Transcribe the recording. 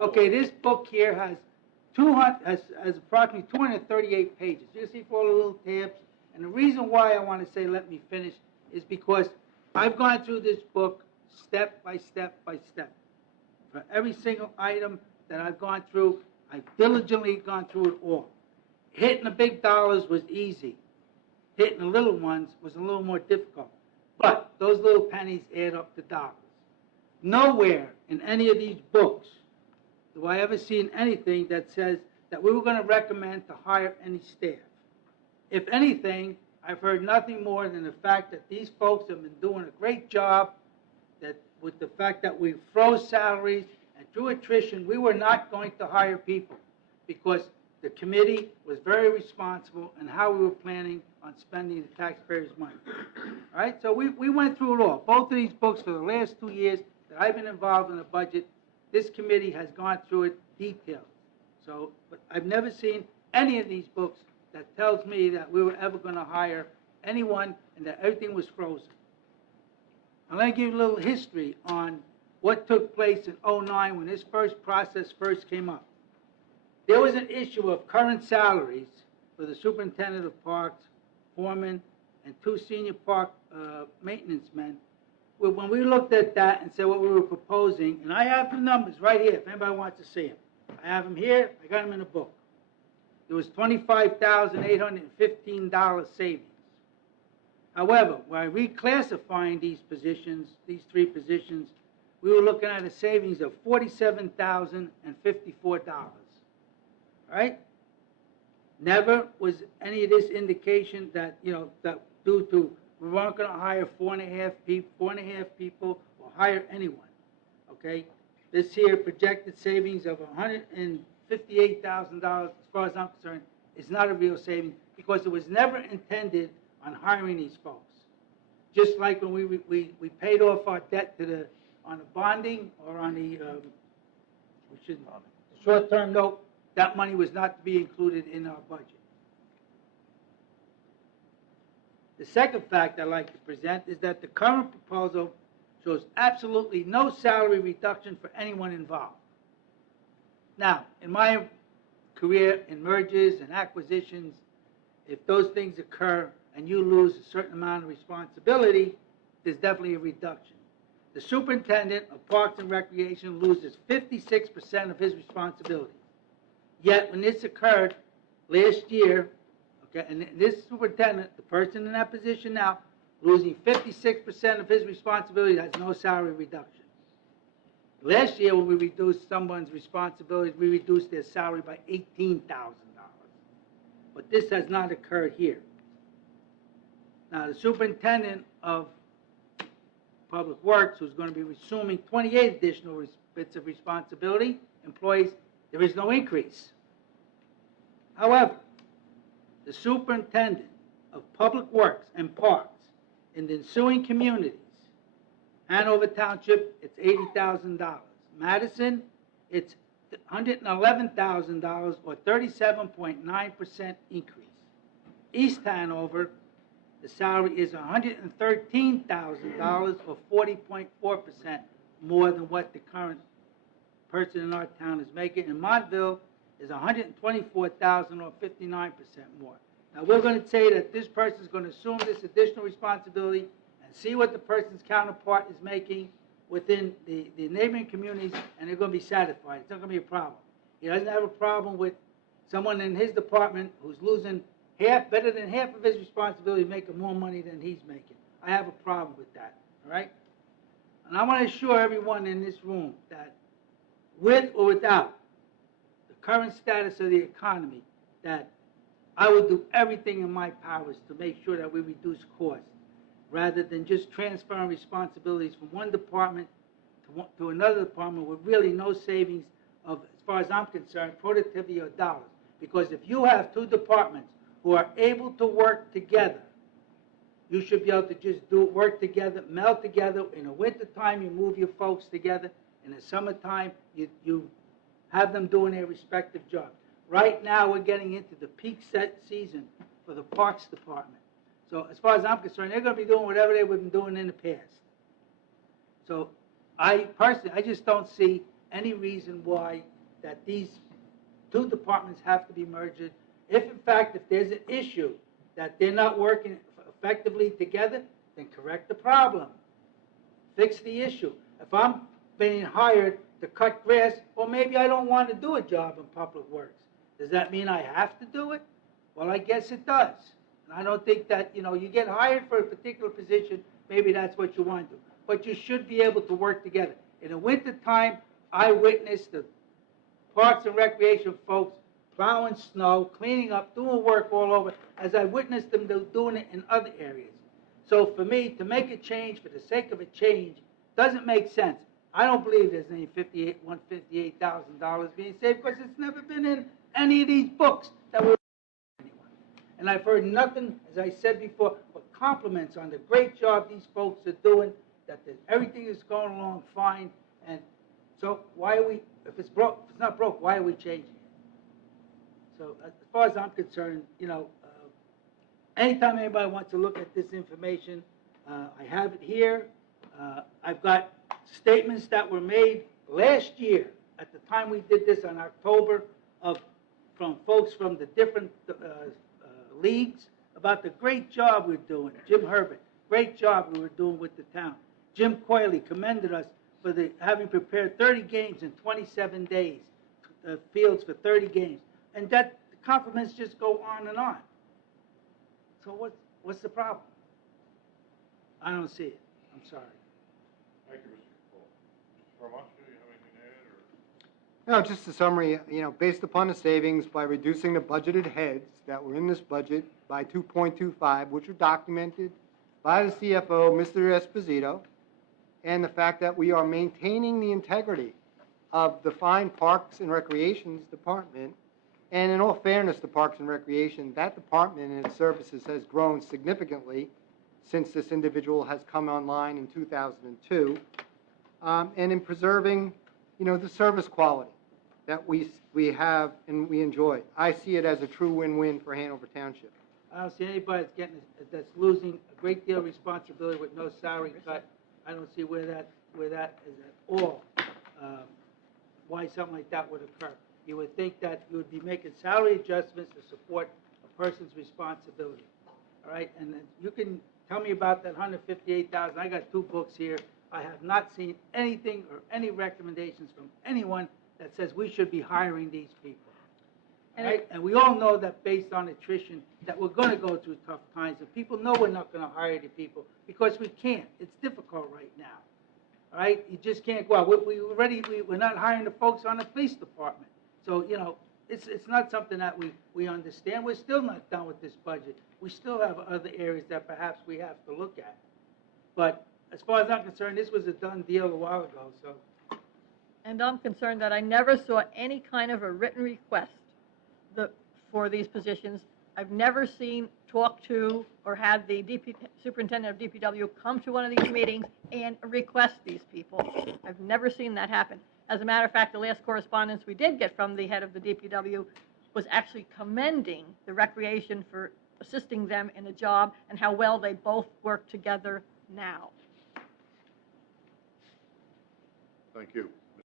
Okay, this book here has 200, has approximately 238 pages. You see for all the little tabs. And the reason why I want to say let me finish is because I've gone through this book step by step by step. For every single item that I've gone through, I've diligently gone through it all. Hitting the big dollars was easy. Hitting the little ones was a little more difficult. But those little pennies add up to dollars. Nowhere in any of these books do I ever see anything that says that we were going to recommend to hire any staff. If anything, I've heard nothing more than the fact that these folks have been doing a great job, that with the fact that we froze salaries, and through attrition, we were not going to hire people because the committee was very responsible in how we were planning on spending the taxpayers' money. All right, so we went through it all. Both of these books for the last 2 years that I've been involved in the budget, this committee has gone through it detailed. So, but I've never seen any of these books that tells me that we were ever going to hire anyone and that everything was frozen. I'm going to give you a little history on what took place in '09 when this process first came up. There was an issue of current salaries for the superintendent of parks, foreman, and 2 senior park maintenance men. When we looked at that and said what we were proposing, and I have the numbers right here if anybody wants to see them. I have them here. I got them in a book. There was $25,815 savings. However, by reclassifying these positions, these 3 positions, we were looking at a savings of $47,054. All right? Never was any of this indication that, that due to we weren't going to hire 4.5 people or hire anyone. Okay? This here projected savings of $158,000, as far as I'm concerned, is not a real saving because it was never intended on hiring these folks. Just like when we paid off our debt to on the bonding or on the short-term note, that money was not to be included in our budget. The second fact I'd like to present is that the current proposal shows absolutely no salary reduction for anyone involved. Now, in my career in mergers and acquisitions, if those things occur and you lose a certain amount of responsibility, there's definitely a reduction. The superintendent of Parks and Recreation loses 56% of his responsibility. Yet, when this occurred last year, okay, and this superintendent, the person in that position now, losing 56% of his responsibility, has no salary reduction. Last year, when we reduced someone's responsibilities, we reduced their salary by $18,000. But this has not occurred here. Now, the superintendent of Public Works, who's going to be assuming 28 additional bits of responsibility, employees, there is no increase. However, the superintendent of Public Works and Parks in the ensuing communities, Hanover Township, it's $80,000. Madison, it's $111,000 or 37.9% increase. East Hanover, the salary is $113,000 or 40.4% more than what the current person in our town is making. And Montville is $124,000 or 59% more. Now we're going to say that this person is going to assume this additional responsibility and see what the person's counterpart is making within the neighboring communities, and they're going to be satisfied. It's not going to be a problem. He doesn't have a problem with someone in his department who's losing better than half of his responsibility, making more money than he's making. I have a problem with that, all right? And I want to assure everyone in this room that with or without the current status of the economy, that I will do everything in my powers to make sure that we reduce costs, rather than just transferring responsibilities from one department to another department with really no savings of, as far as I'm concerned, productivity or dollars. Because if you have 2 departments who are able to work together, you should be able to just work together, meld together. In the wintertime, you move your folks together. In the summertime, you have them doing their respective jobs. Right now, we're getting into the peak set season for the Parks Department. So as far as I'm concerned, they're going to be doing whatever they've been doing in the past. So I personally, I just don't see any reason why that these two departments have to be merged. If in fact, if there's an issue that they're not working effectively together, then correct the problem. Fix the issue. If I'm being hired to cut grass, well, maybe I don't want to do a job in public works. Does that mean I have to do it? Well, I guess it does. And I don't think that, you get hired for a particular position, maybe that's what you want to do. But you should be able to work together. In the wintertime, I witnessed the Parks and Recreation folks plowing snow, cleaning up, doing work all over, as I witnessed them doing it in other areas. So for me, to make a change for the sake of a change doesn't make sense. I don't believe there's any $158,000 being saved because it's never been in any of these books that were anyone. And I've heard nothing, as I said before, but compliments on the great job these folks are doing, that everything is going along fine. And so why are we, if it's broke, if it's not broke, why are we changing it? So as far as I'm concerned, anytime anybody wants to look at this information, I have it here. I've got statements that were made last year at the time we did this in October from folks from the different leagues about the great job we're doing. Jim Herbert, great job we were doing with the town. Jim Coyley commended us for having prepared 30 games in 27 days, fields for 30 games. And that the compliments just go on and on. So what's the problem? I don't see it. I'm sorry. Thank you, Mr. Cole. Mr. Formaggio, you have anything to add? Or? No, just a summary, based upon the savings by reducing the budgeted heads that were in this budget by 2.25, which are documented by the CFO, Mr. Esposito, and the fact that we are maintaining the integrity of the fine Parks and Recreations Department. And in all fairness to Parks and Recreation, that department and its services has grown significantly since this individual has come online in 2002, and in preserving, the service quality that we have and we enjoy. I see it as a true win-win for Hanover Township. I don't see anybody that's losing a great deal of responsibility with no salary cut. I don't see where that is at all. Why something like that would occur. You would think that you would be making salary adjustments to support a person's responsibility. All right, and you can tell me about that $158,000. I got 2 books here. I have not seen anything or any recommendations from anyone that says we should be hiring these people. All right, and we all know that based on attrition that we're going to go through tough times, and people know we're not going to hire the people because we can't. It's difficult right now. All right, you just can't go out. We're not hiring the folks on the police department. So, it's not something that we understand. We're still not done with this budget. We still have other areas that perhaps we have to look at. But as far as I'm concerned, this was a done deal a while ago. So. And I'm concerned that I never saw any kind of a written request for these positions. I've never seen, talked to, or had the superintendent of DPW come to one of these meetings and request these people. I've never seen that happen. As a matter of fact, the last correspondence we did get from the head of the DPW was actually commending the recreation for assisting them in a job and how well they both work together now. Thank you.